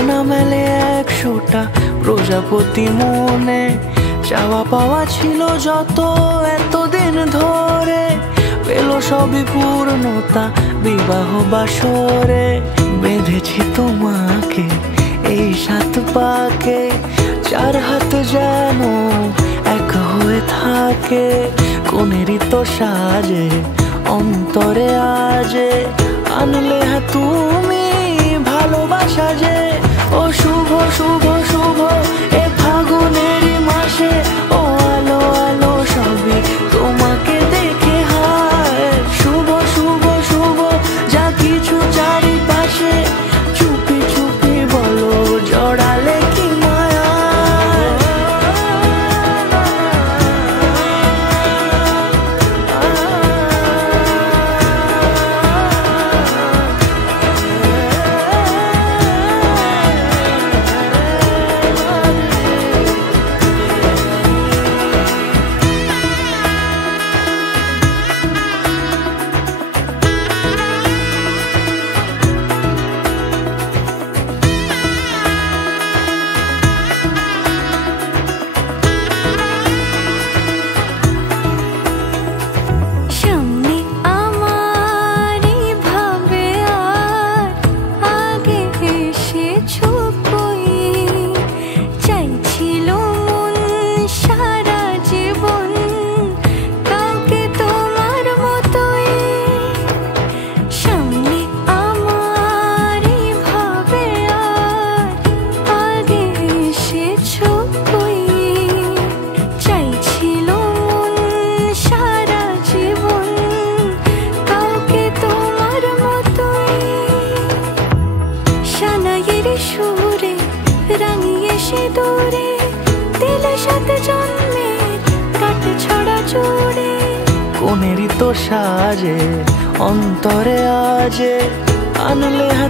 ডানা মেলে 100টা প্রজাপতি মনে, চাওয়া পাওয়া ছিল যত এতদিন ধরে, পেল সবই পূর্ণতা বিবাহ বাসরে। বেঁধেছি তোমাকে এই 7 পাকে, 4 হাত যেন এক হয়ে থাকে। কোনেরই তো সাজে অন্তরে আজে, আনলে হ্যাঁ তুমি ভালোবাসা যে। ও শুভ শুভ শুভ এ ফাগুনেরই মাসে, ও আলো আলো সবই তোমাকে দেখে হায়। শুভ শুভ শুভ যা কিছু চারিপাশে, চুপি চুপি বলো জড়ালে কি মায়া। কোনেরই তো সাজে অন্তরে আজে, আনলে হ্যাঁ